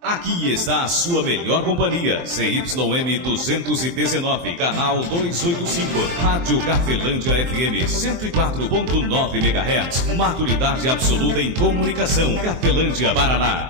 Aqui está a sua melhor companhia, CYM 219, canal 285, Rádio Cafelândia FM 104.9 MHz, maturidade absoluta em comunicação, Cafelândia, Paraná.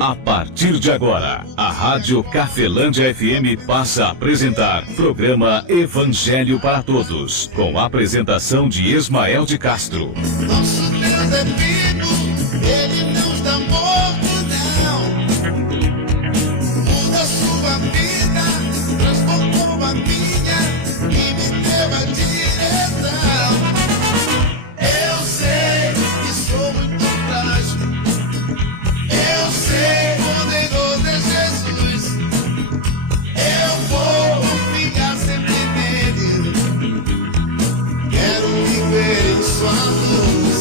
A partir de agora, a Rádio Cafelândia FM passa a apresentar programa Evangelho para Todos, com a apresentação de Ismael de Castro. Nosso Deus é vivo, Ele não está morto, não. Muda sua vida, transformou a minha e me deu a direção. Eu sei que sou muito frágil. Eu sei, poderoso é Jesus. Eu vou ficar sempre nele. Quero viver em sua luz.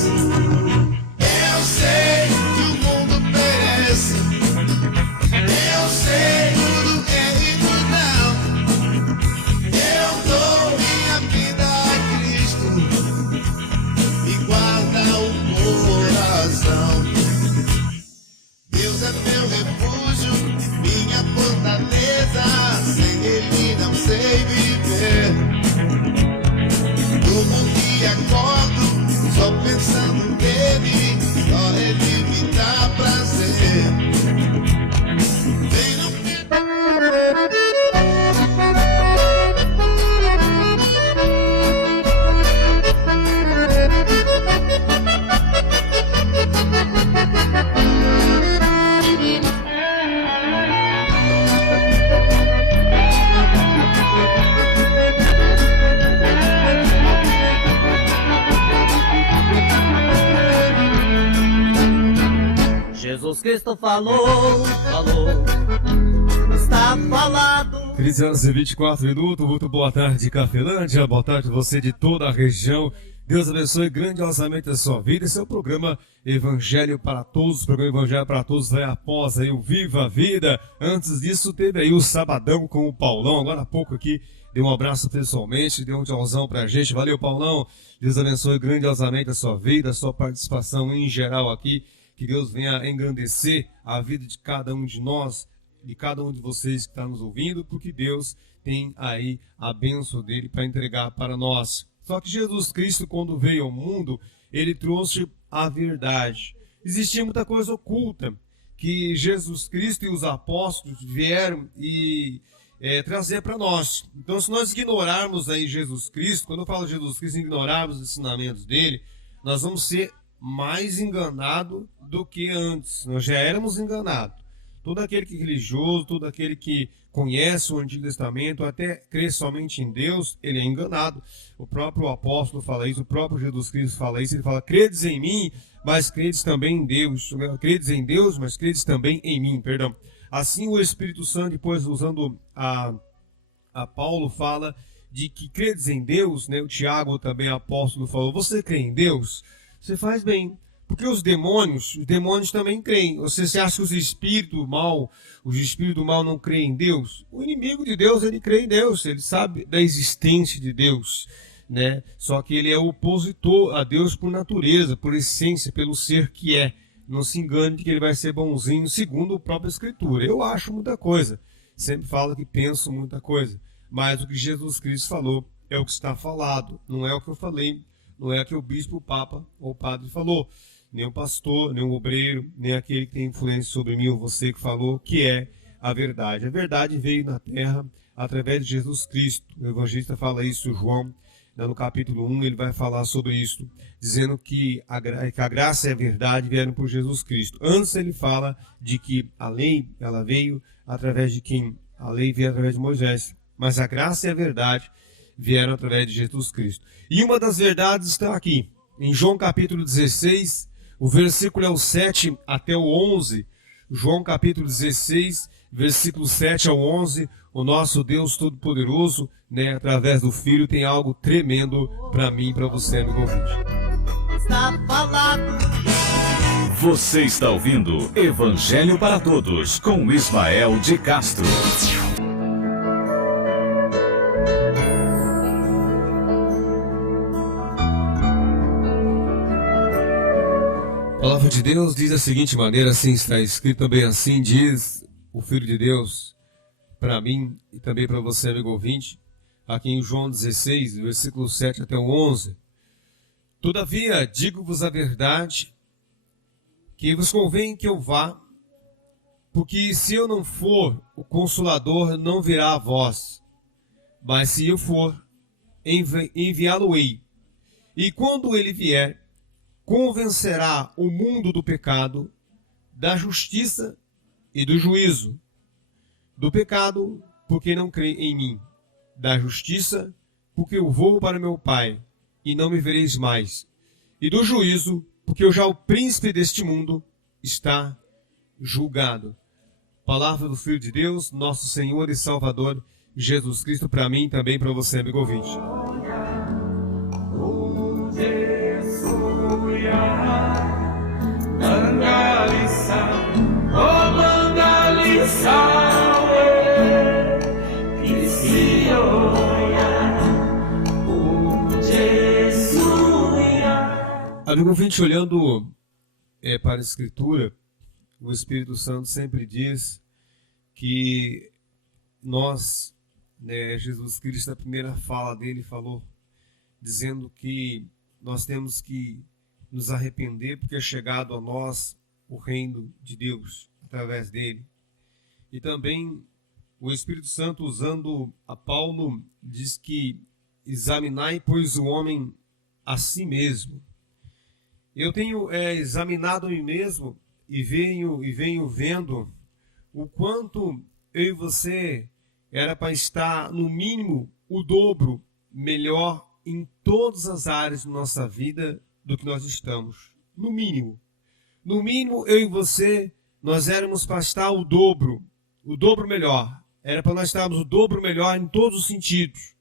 Eu sei que o mundo perece. Eu sei tudo é e tudo não. Eu dou minha vida a Cristo e guarda o coração. Deus é meu refúgio, minha fortaleza, sem Ele não sei viver. Durmo e acordo, só pensando nele, só Ele me dá prazer. Vem no Jesus Cristo falou, está falado. 13 horas e 24 minutos, muito boa tarde, Cafelândia, boa tarde você de toda a região. Deus abençoe grandiosamente a sua vida. Esse é o programa Evangelho para Todos. O programa Evangelho para Todos vai após aí o Viva a Vida. Antes disso teve aí o Sabadão com o Paulão, agora há pouco aqui. Deu um abraço pessoalmente, deu um tchauzão pra gente. Valeu, Paulão. Deus abençoe grandiosamente a sua vida, a sua participação em geral aqui. Que Deus venha engrandecer a vida de cada um de nós, de cada um de vocês que está nos ouvindo, porque Deus tem aí a bênção dele para entregar para nós. Só que Jesus Cristo, quando veio ao mundo, ele trouxe a verdade. Existia muita coisa oculta que Jesus Cristo e os apóstolos vieram e trazer para nós. Então, se nós ignorarmos aí Jesus Cristo, quando eu falo Jesus Cristo, ignorarmos os ensinamentos dele, nós vamos ser mais enganado do que antes. Nós já éramos enganados. Todo aquele que é religioso, todo aquele que conhece o Antigo Testamento, até crê somente em Deus, ele é enganado. O próprio apóstolo fala isso, o próprio Jesus Cristo fala isso. Ele fala: credes em mim, mas credes também em Deus. Credes em Deus, mas credes também em mim. Perdão. Assim o Espírito Santo, depois usando a Paulo, fala de que credes em Deus, né? O Tiago também, apóstolo, falou: você crê em Deus? Você faz bem, porque os demônios também creem. Você acha que os espíritos do mal não creem em Deus? O inimigo de Deus, ele crê em Deus, ele sabe da existência de Deus, né? Só que ele é opositor a Deus por natureza, por essência, pelo ser que é. Não se engane de que ele vai ser bonzinho, segundo a própria Escritura. Eu acho muita coisa, sempre falo que penso muita coisa, mas o que Jesus Cristo falou é o que está falado, não é o que eu falei. Não é o que o bispo, o papa ou o padre falou, nem o pastor, nem o obreiro, nem aquele que tem influência sobre mim ou você que falou, que é a verdade. A verdade veio na terra através de Jesus Cristo. O evangelista fala isso, João, no capítulo 1, ele vai falar sobre isso, dizendo que a graça e a verdade vieram por Jesus Cristo. Antes ele fala de que a lei, ela veio através de quem? A lei veio através de Moisés, mas a graça e a verdade vieram através de Jesus Cristo. E uma das verdades está aqui, em João capítulo 16, o versículo é o 7 até o 11, João capítulo 16, versículo 7 ao 11, o nosso Deus Todo-Poderoso, né, através do Filho, tem algo tremendo para mim e para você, amigo ouvinte. Está falado. Você está ouvindo Evangelho para Todos, com Ismael de Castro. A palavra de Deus diz da seguinte maneira, assim está escrito também, assim diz o Filho de Deus para mim e também para você, amigo ouvinte, aqui em João 16, versículo 7 até o 11. Todavia, digo-vos a verdade, que vos convém que eu vá, porque se eu não for, o Consolador não virá a vós, mas se eu for, enviá-lo-ei. E quando ele vier, convencerá o mundo do pecado, da justiça e do juízo. Do pecado, porque não crê em mim. Da justiça, porque eu vou para meu Pai, e não me vereis mais. E do juízo, porque já o príncipe deste mundo está julgado. Palavra do Filho de Deus, nosso Senhor e Salvador, Jesus Cristo, para mim e também para você, amigo ouvinte. Amigo ouvinte, olhando para a Escritura, o Espírito Santo sempre diz que nós, né, Jesus Cristo, na primeira fala dele, falou, dizendo que nós temos que nos arrepender porque é chegado a nós o reino de Deus através dele. E também o Espírito Santo, usando a Paulo, diz que examinai, pois, o homem a si mesmo. Eu tenho examinado a mim mesmo e venho vendo o quanto eu e você era para estar, no mínimo, o dobro melhor em todas as áreas da nossa vida do que nós estamos. No mínimo. No mínimo, eu e você, nós éramos para estar o dobro melhor. Era para nós estarmos o dobro melhor em todos os sentidos.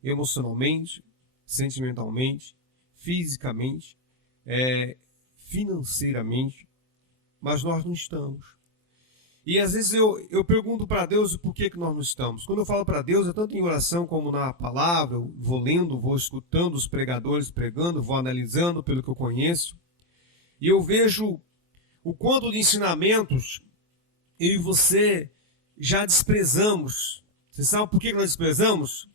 Emocionalmente, sentimentalmente, fisicamente, financeiramente, mas nós não estamos. E às vezes eu pergunto para Deus o porquê que nós não estamos. Quando eu falo para Deus, é tanto em oração como na palavra, eu vou lendo, vou escutando os pregadores pregando, vou analisando pelo que eu conheço, e eu vejo o quanto de ensinamentos eu e você já desprezamos. Você sabe por que nós desprezamos?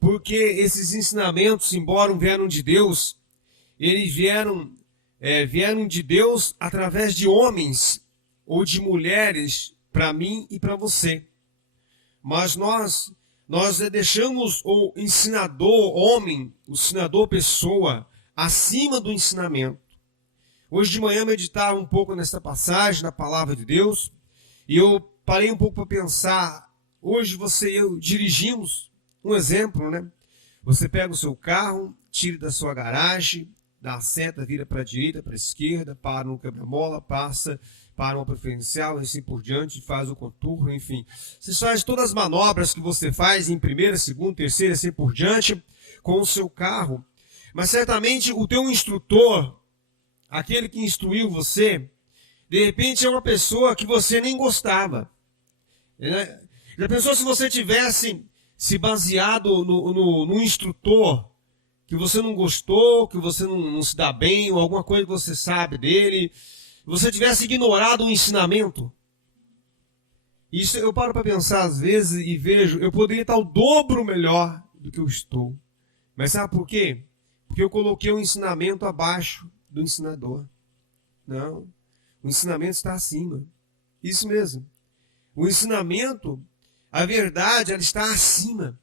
Porque esses ensinamentos, embora vieram de Deus, eles vieram de Deus através de homens ou de mulheres, para mim e para você. Mas nós deixamos o ensinador homem, o ensinador pessoa, acima do ensinamento. Hoje de manhã eu meditava um pouco nessa passagem, na palavra de Deus, e eu parei um pouco para pensar. Hoje você e eu dirigimos, um exemplo, né? Você pega o seu carro, tira da sua garagem, dá a seta, vira para a direita, para a esquerda, para no quebra-mola, passa para uma preferencial, e assim por diante, faz o contorno, enfim. Você faz todas as manobras que você faz em primeira, segunda, terceira, assim por diante, com o seu carro. Mas certamente o teu instrutor, aquele que instruiu você, de repente é uma pessoa que você nem gostava. Já pensou se você tivesse se baseado no instrutor que você não gostou, que você não se dá bem, ou alguma coisa que você sabe dele, você tivesse ignorado o ensinamento? Isso eu paro para pensar às vezes e vejo, eu poderia estar o dobro melhor do que eu estou. Mas sabe por quê? Porque eu coloquei o ensinamento abaixo do ensinador. Não, o ensinamento está acima. Isso mesmo. O ensinamento, a verdade, ela está acima.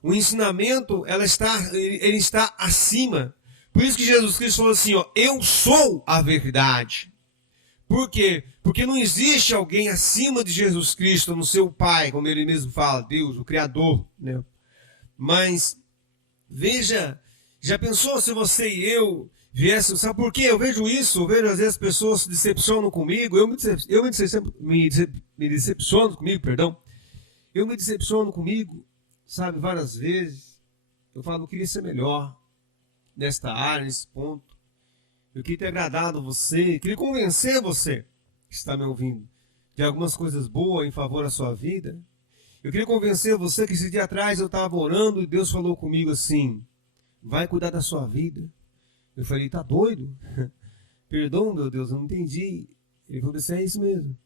O ensinamento, ele está acima. Por isso que Jesus Cristo falou assim, eu sou a verdade. Por quê? Porque não existe alguém acima de Jesus Cristo, no seu Pai, como ele mesmo fala, Deus, o Criador, né? Mas, veja, já pensou se você e eu viesse, sabe por quê? Eu vejo isso, eu vejo às vezes pessoas se decepcionam comigo, me decepciono comigo, perdão. Eu me decepciono comigo, sabe, várias vezes. Eu falo, eu queria ser melhor nesta área, nesse ponto. Eu queria ter agradado você, queria convencer você que está me ouvindo de algumas coisas boas em favor da sua vida. Eu queria convencer você que esse dia atrás eu estava orando e Deus falou comigo assim, vai cuidar da sua vida. Eu falei, tá doido? Perdão, meu Deus, eu não entendi. Ele falou assim, é isso mesmo.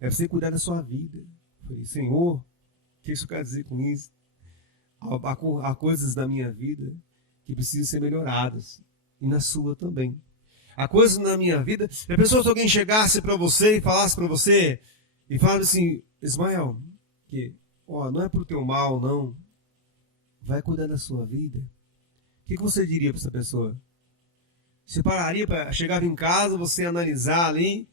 É você cuidar da sua vida. Eu falei, Senhor, o que isso quer dizer com isso? Há coisas na minha vida que precisam ser melhoradas. E na sua também. Há coisas na minha vida... Já pensou se alguém chegasse para você e falasse para você... E falasse assim, Ismael, que, não é pro teu mal, não. Vai cuidar da sua vida. O que você diria para essa pessoa? Você pararia para... Chegava em casa, você analisar ali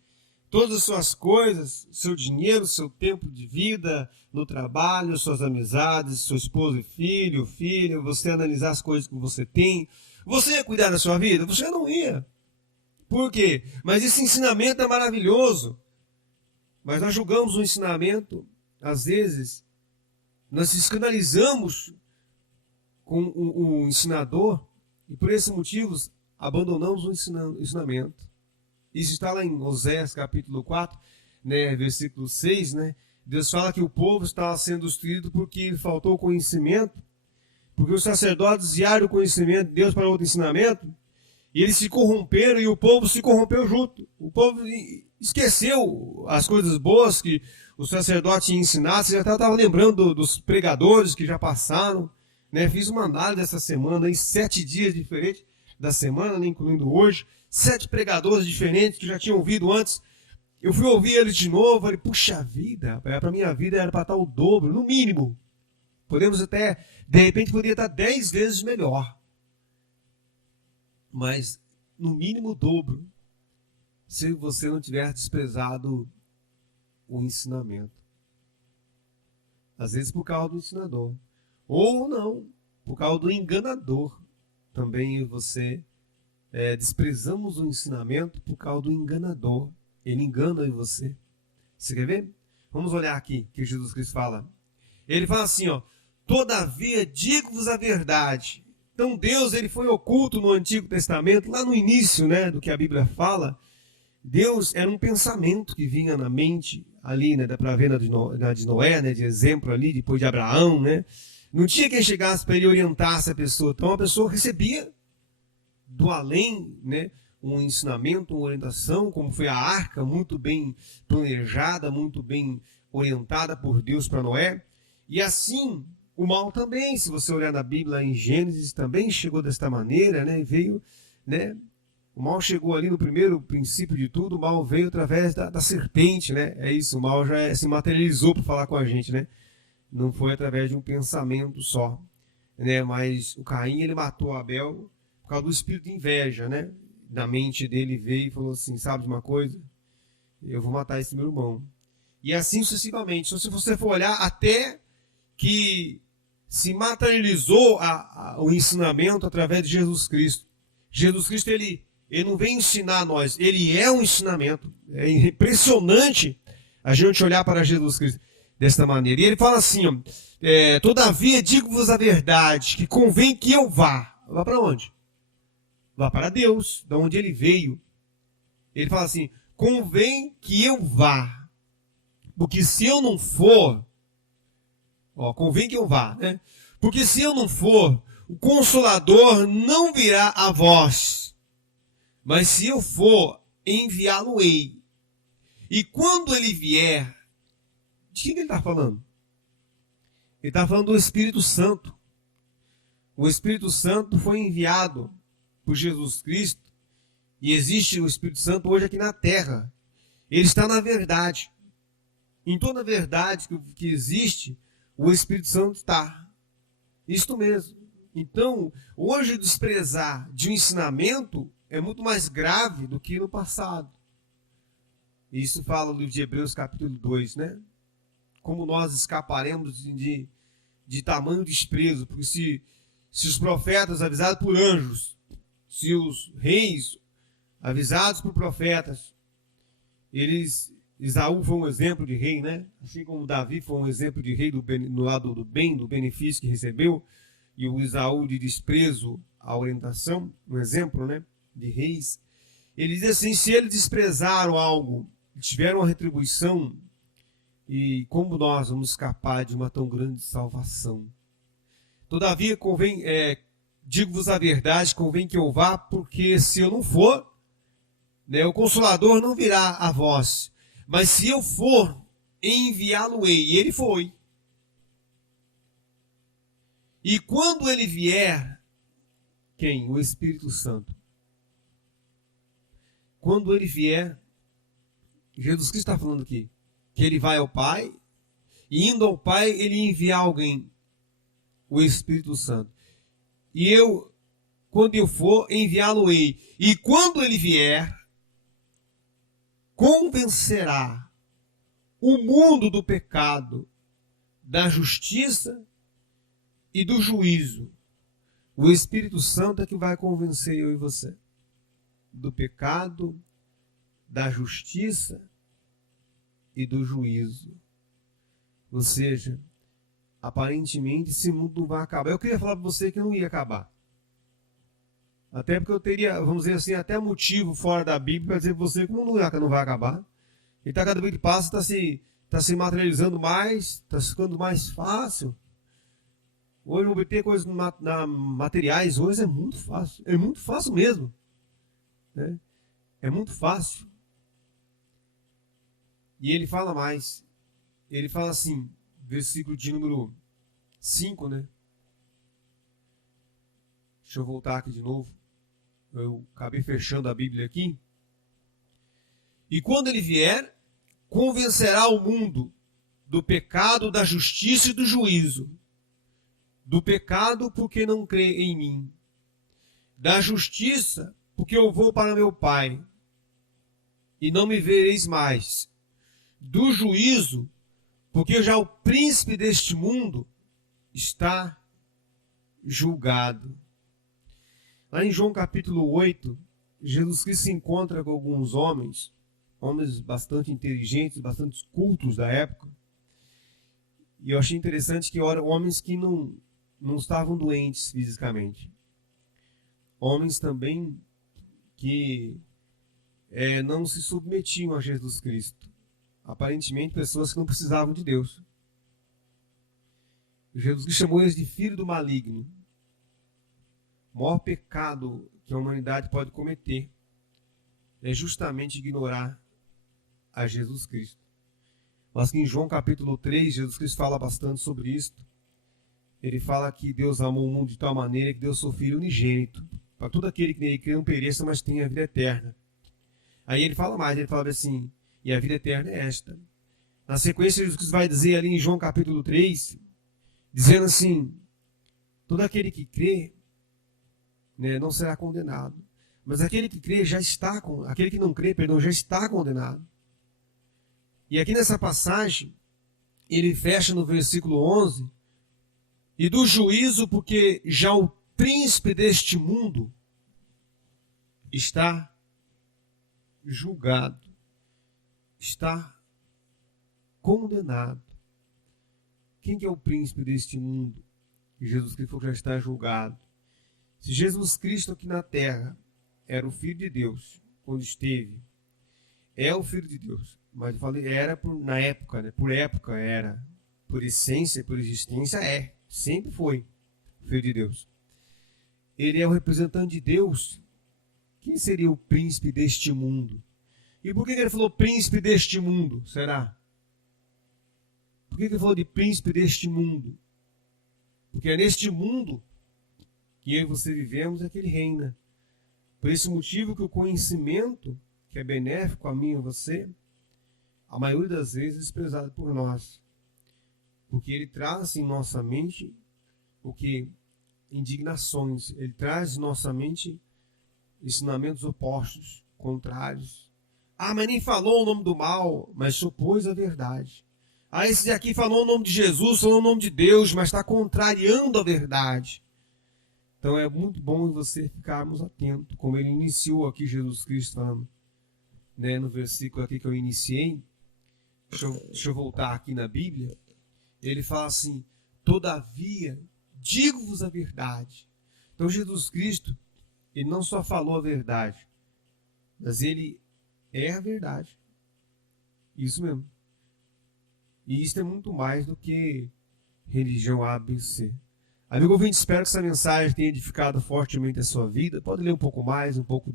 todas as suas coisas, seu dinheiro, seu tempo de vida, no trabalho, suas amizades, sua esposa e filho, filha, você analisar as coisas que você tem. Você ia cuidar da sua vida? Você não ia. Por quê? Mas esse ensinamento é maravilhoso. Mas nós julgamos o ensinamento, às vezes, nós se escandalizamos com o ensinador e por esses motivos abandonamos o ensinamento. Isso está lá em Oséias capítulo 4, né, versículo 6, né? Deus fala que o povo estava sendo destruído porque faltou conhecimento, porque os sacerdotes desviaram o conhecimento de Deus para outro ensinamento, e eles se corromperam e o povo se corrompeu junto. O povo esqueceu as coisas boas que os sacerdotes tinham ensinado. Você já estava lembrando dos pregadores que já passaram, né? Fiz uma análise essa semana, em 7 dias diferentes da semana, né, incluindo hoje, 7 pregadores diferentes que já tinham ouvido antes. Eu fui ouvir eles de novo, falei, puxa vida, para a minha vida era para estar o dobro, no mínimo. Podemos até, de repente, poderia estar 10 vezes melhor. Mas, no mínimo, o dobro, se você não tiver desprezado o ensinamento. Às vezes por causa do ensinador. Ou não, por causa do enganador. Também eu e você desprezamos o ensinamento por causa do enganador. Ele engana você. Você quer ver? Vamos olhar aqui que Jesus Cristo fala. Ele fala assim, todavia digo-vos a verdade. Então Deus, ele foi oculto no Antigo Testamento, lá no início, né, do que a Bíblia fala. Deus era um pensamento que vinha na mente ali, né, para ver na de Noé, né, de exemplo ali, depois de Abraão, né. Não tinha quem chegasse para ele orientar essa pessoa. Então a pessoa recebia do além, né, um ensinamento, uma orientação, como foi a arca, muito bem planejada, muito bem orientada por Deus para Noé. E assim, o mal também, se você olhar na Bíblia, em Gênesis, também chegou desta maneira, né, veio, né, o mal chegou ali no primeiro princípio de tudo, o mal veio através da serpente, né, é isso, o mal já se materializou para falar com a gente, né, não foi através de um pensamento só, né, mas o Caim, ele matou Abel por causa do espírito de inveja, né, na mente dele veio e falou assim, sabe de uma coisa? Eu vou matar esse meu irmão. E assim sucessivamente. Então, se você for olhar, até que se materializou o ensinamento através de Jesus Cristo. Jesus Cristo, ele não vem ensinar a nós, ele é um ensinamento. É impressionante a gente olhar para Jesus Cristo desta maneira. E ele fala assim, todavia digo-vos a verdade, que convém que eu vá. Vá para onde? Vá para Deus, de onde ele veio. Ele fala assim, convém que eu vá. Porque se eu não for, convém que eu vá, né? Porque se eu não for, o Consolador não virá a vós. Mas se eu for, enviá-lo-ei. E quando ele vier, de quem ele está falando? Ele está falando do Espírito Santo. O Espírito Santo foi enviado por Jesus Cristo, e existe o Espírito Santo hoje aqui na terra. Ele está na verdade. Em toda a verdade que existe, o Espírito Santo está. Isto mesmo. Então, hoje desprezar de um ensinamento é muito mais grave do que no passado. Isso fala no livro de Hebreus capítulo 2, né? Como nós escaparemos de tamanho desprezo, porque se os profetas avisados por anjos se os reis, avisados por profetas, Esaú foi um exemplo de rei, né? Assim como Davi foi um exemplo de rei no lado do bem, do benefício que recebeu, e o Esaú de desprezo à orientação, um exemplo, né, de reis. Ele diz assim: se eles desprezaram algo, tiveram uma retribuição, e como nós vamos escapar de uma tão grande salvação? Todavia, convém, digo-vos a verdade, convém que eu vá, porque se eu não for, né, o Consolador não virá a vós. Mas se eu for, enviá-lo-ei. E ele foi. E quando ele vier, quem? O Espírito Santo. Quando ele vier, Jesus Cristo está falando aqui, que ele vai ao Pai, e indo ao Pai, ele envia alguém, o Espírito Santo. E eu, quando eu for, enviá-lo-ei. E quando ele vier, convencerá o mundo do pecado, da justiça e do juízo. O Espírito Santo é que vai convencer eu e você do pecado, da justiça e do juízo. Ou seja, aparentemente esse mundo não vai acabar. Eu queria falar para você que não ia acabar. Até porque eu teria, vamos dizer assim, até motivo fora da Bíblia para dizer para você como não vai acabar. E tá, cada vez que passa está se materializando mais, está ficando mais fácil. Hoje obter coisas materiais hoje é muito fácil mesmo. Né? É muito fácil. E ele fala mais. Ele fala assim, versículo de número 5, né? Deixa eu voltar aqui de novo. Eu acabei fechando a Bíblia aqui. E quando ele vier, convencerá o mundo do pecado, da justiça e do juízo. Do pecado, porque não crê em mim. Da justiça, porque eu vou para meu Pai, e não me vereis mais. Do juízo, porque já o príncipe deste mundo está julgado. Lá em João capítulo 8, Jesus Cristo se encontra com alguns homens bastante inteligentes, bastante cultos da época. E eu achei interessante que eram homens que não estavam doentes fisicamente. Homens também que não se submetiam a Jesus Cristo. Aparentemente pessoas que não precisavam de Deus. Jesus Cristo chamou eles de filho do maligno. O maior pecado que a humanidade pode cometer é justamente ignorar a Jesus Cristo. Mas que em João capítulo 3, Jesus Cristo fala bastante sobre isso. Ele fala que Deus amou o mundo de tal maneira que deu seu Filho unigênito, para todo aquele que nele crê não pereça, mas tenha a vida eterna. Aí ele fala mais, ele fala assim, e a vida eterna é esta. Na sequência, Jesus Cristo vai dizer ali em João capítulo 3, dizendo assim, todo aquele que crê, né, não será condenado. Mas aquele que crê aquele que não crê, já está condenado. E aqui nessa passagem, ele fecha no versículo 11, e do juízo, porque já o príncipe deste mundo está julgado, está condenado. Quem que é o príncipe deste mundo? Jesus Cristo já está julgado. Se Jesus Cristo aqui na terra era o Filho de Deus, quando esteve, é o Filho de Deus, mas eu falei, era na época, né? Por época era, por essência, por existência sempre foi o Filho de Deus. Ele é o representante de Deus. Quem seria o príncipe deste mundo? E por que ele falou príncipe deste mundo? Será? Por que ele falou de príncipe deste mundo? Porque é neste mundo que eu e você vivemos é que ele reina. Por esse motivo que o conhecimento, que é benéfico a mim e a você, a maioria das vezes é desprezado por nós. Porque ele traz em nossa mente o que? Indignações. Ele traz em nossa mente ensinamentos opostos, contrários. Ah, mas nem falou o nome do mal, mas se opôs à verdade. Ah, esse aqui falou o nome de Jesus, falou o nome de Deus, mas está contrariando a verdade. Então é muito bom você ficarmos atentos, como ele iniciou aqui Jesus Cristo falando, né, no versículo aqui que eu iniciei. Deixa eu voltar aqui na Bíblia. Ele fala assim: todavia, digo-vos a verdade. Então Jesus Cristo, ele não só falou a verdade, mas ele é a verdade. Isso mesmo. E isso é muito mais do que religião ABC. Amigo ouvinte, espero que essa mensagem tenha edificado fortemente a sua vida. Pode ler um pouco mais, um pouco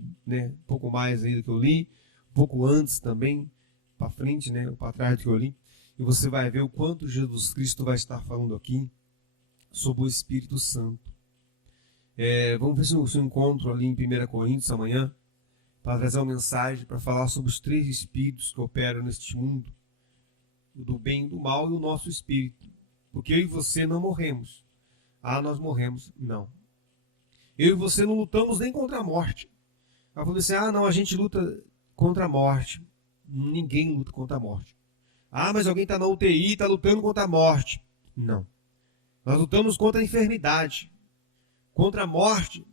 mais aí do que eu li, um pouco antes também, para frente, né, para trás do que eu li. E você vai ver o quanto Jesus Cristo vai estar falando aqui sobre o Espírito Santo. Vamos ver se eu encontro ali em 1 Coríntios amanhã, para trazer uma mensagem para falar sobre os 3 espíritos que operam neste mundo, o do bem e do mal e o nosso espírito. Porque eu e você não morremos. Ah, nós morremos. Não. Eu e você não lutamos nem contra a morte. Ela falou assim: ah, não, a gente luta contra a morte. Ninguém luta contra a morte. Ah, mas alguém está na UTI e está lutando contra a morte. Não. Nós lutamos contra a enfermidade. Contra a morte,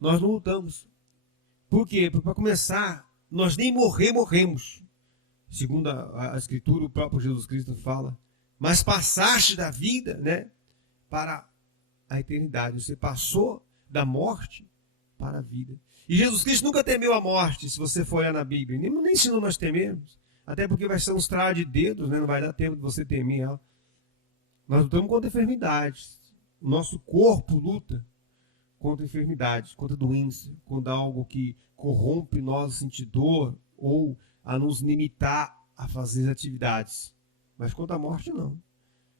nós não lutamos. Por quê? Porque, para começar, nós nem morremos. Segundo a Escritura, o próprio Jesus Cristo fala. Mas passaste da vida, né, para a eternidade. Você passou da morte para a vida. E Jesus Cristo nunca temeu a morte, se você for olhar na Bíblia. Nem ensinou nós temermos. Até porque vai ser um estralar de dedos, né? Não vai dar tempo de você temer ela. Nós lutamos contra enfermidades. O nosso corpo luta contra enfermidades, contra doença, contra algo que corrompe nós, sentir dor ou a nos limitar a fazer atividades. Mas contra a morte, não.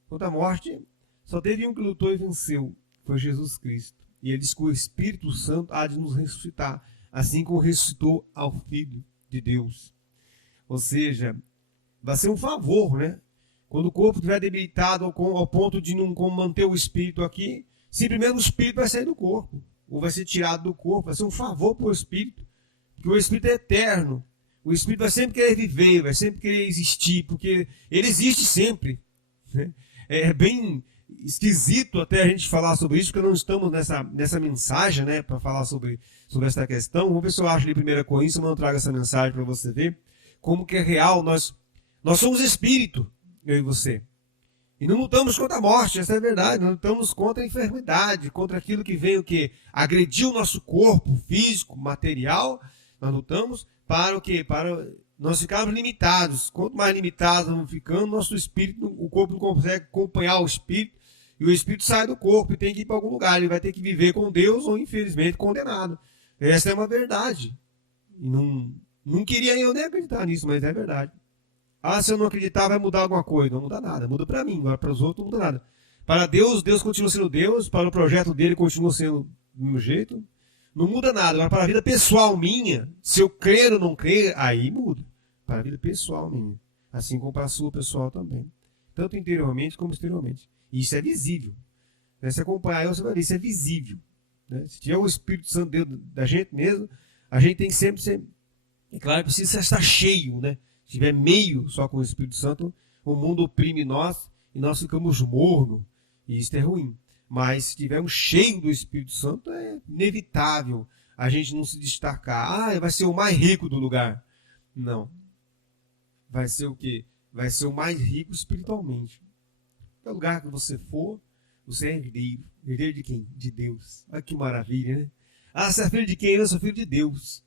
Contra a morte, só teve um que lutou e venceu. Foi Jesus Cristo. E ele diz que o Espírito Santo há de nos ressuscitar, assim como ressuscitou ao Filho de Deus. Ou seja, vai ser um favor, né? Quando o corpo estiver debilitado ao ponto de não manter o Espírito aqui, simplesmente o Espírito vai sair do corpo, ou vai ser tirado do corpo. Vai ser um favor para o Espírito, porque o Espírito é eterno. O Espírito vai sempre querer viver, vai sempre querer existir, porque ele existe sempre. É bem esquisito até a gente falar sobre isso, porque não estamos nessa mensagem, né, para falar sobre essa questão. Vamos ver se eu acho ali 1 Coríntios, mas eu trago essa mensagem para você ver como que é real. Nós somos espírito, eu e você. E não lutamos contra a morte, essa é a verdade. Nós lutamos contra a enfermidade, contra aquilo que veio que agrediu o nosso corpo físico, material. Nós lutamos para o quê? Para nós ficarmos limitados. Quanto mais limitados vamos ficando, nosso espírito, o corpo não consegue acompanhar o espírito, e o espírito sai do corpo e tem que ir para algum lugar. Ele vai ter que viver com Deus ou, infelizmente, condenado. Essa é uma verdade. E não queria eu nem acreditar nisso, mas é verdade. Ah, se eu não acreditar, vai mudar alguma coisa. Não muda nada. Muda para mim, agora para os outros não muda nada. Para Deus, Deus continua sendo Deus. Para o projeto dele, continua sendo do meu jeito. Não muda nada. Agora, para a vida pessoal minha, se eu crer ou não crer, aí muda. Para a vida pessoal minha. Assim como para a sua pessoal também. Tanto interiormente como exteriormente. E isso é visível. Se acompanhar, você vai ver, isso é visível. Se tiver o Espírito Santo dentro da gente mesmo, a gente tem que sempre ser... É claro, precisa estar cheio, né? Se tiver meio só com o Espírito Santo, o mundo oprime nós e nós ficamos mornos. E isso é ruim. Mas se tivermos cheio do Espírito Santo, é inevitável a gente não se destacar. Ah, vai ser o mais rico do lugar. Não. Vai ser o quê? Vai ser o mais rico espiritualmente. Qualquer lugar que você for, você é herdeiro. Herdeiro de quem? De Deus. Olha que maravilha, né? Ah, você é filho de quem? Eu sou filho de Deus.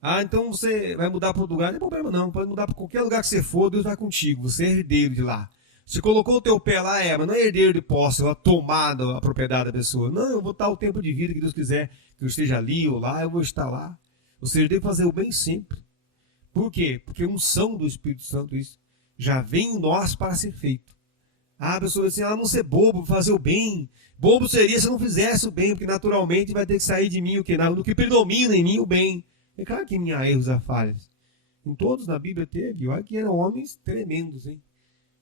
Ah, então você vai mudar para outro lugar? Não tem problema não. Pode mudar para qualquer lugar que você for, Deus vai contigo. Você é herdeiro de lá. Você colocou o teu pé lá, mas não é herdeiro de posse, ou tomada a propriedade da pessoa. Não, eu vou estar o tempo de vida que Deus quiser que eu esteja ali ou lá, eu vou estar lá. Ou seja, eu devo fazer o bem sempre. Por quê? Porque a unção do Espírito Santo, isso, já vem em nós para ser feito. Ah, a pessoa diz assim, não ser bobo, fazer o bem. Bobo seria se eu não fizesse o bem, porque naturalmente vai ter que sair de mim o que? Do que predomina em mim o bem. É claro que em há erros e falhas. Em todos na Bíblia teve, olha que eram homens tremendos, hein?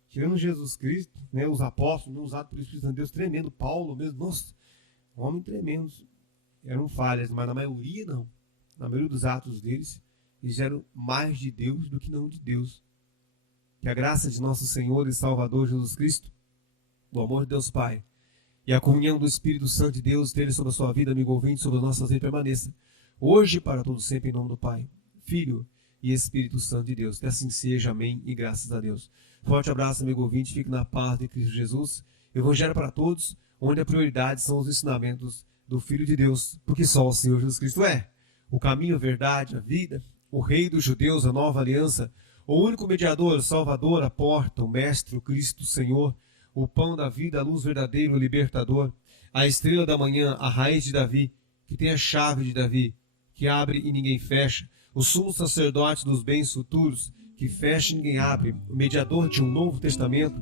Tirando Jesus Cristo, né, os apóstolos, não usados pelo Espírito Santo de Deus, tremendo, Paulo mesmo, nossa, homens tremendos. Eram falhas, mas na maioria não. Na maioria dos atos deles, eles eram mais de Deus do que não de Deus. Que a graça de nosso Senhor e Salvador Jesus Cristo, o amor de Deus Pai, e a comunhão do Espírito Santo de Deus esteja sobre a sua vida, amigo ouvinte, sobre as nossas vidas permaneça. Hoje para todos sempre, em nome do Pai, Filho e Espírito Santo de Deus. Que assim seja, amém e graças a Deus. Forte abraço, amigo ouvinte, fique na paz de Cristo Jesus. Evangelho para todos, onde a prioridade são os ensinamentos do Filho de Deus, porque só o Senhor Jesus Cristo é o caminho, a verdade, a vida, o Rei dos judeus, a nova aliança, o único mediador, o Salvador, a porta, o Mestre, o Cristo, o Senhor, o pão da vida, a luz verdadeira, o libertador, a estrela da manhã, a raiz de Davi, que tem a chave de Davi, que abre e ninguém fecha, o sumo sacerdote dos bens futuros, que fecha e ninguém abre, o mediador de um novo testamento,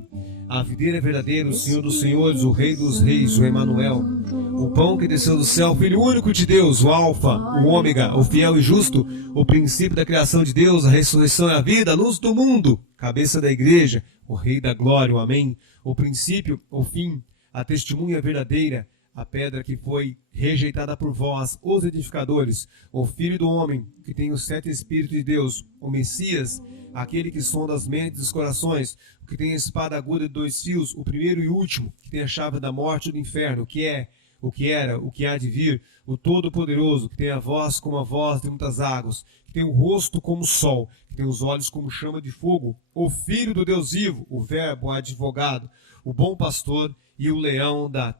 a videira verdadeira, o Senhor dos senhores, o Rei dos reis, o Emanuel, o pão que desceu do céu, o Filho único de Deus, o Alfa, o Ômega, o fiel e justo, o princípio da criação de Deus, a ressurreição e a vida, a luz do mundo, cabeça da igreja, o Rei da glória, o Amém, o princípio, o fim, a testemunha verdadeira, a pedra que foi rejeitada por vós, os edificadores, o Filho do homem, que tem os 7 Espíritos de Deus, o Messias, aquele que sonda as mentes e os corações, o que tem a espada aguda de 2 fios, o primeiro e último, que tem a chave da morte e do inferno, o que é, o que era, o que há de vir, o Todo-Poderoso, que tem a voz como a voz de muitas águas, que tem o rosto como o sol, que tem os olhos como chama de fogo, o Filho do Deus vivo, o Verbo, o advogado, o bom pastor e o leão da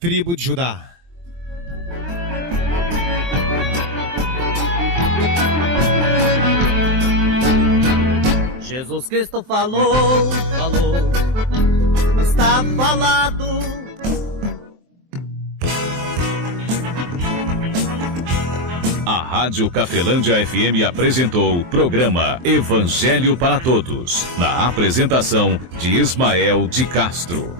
tribo de Judá. Jesus Cristo falou, está falado. A Rádio Cafelândia FM apresentou o programa Evangelho para Todos, na apresentação de Ismael de Castro.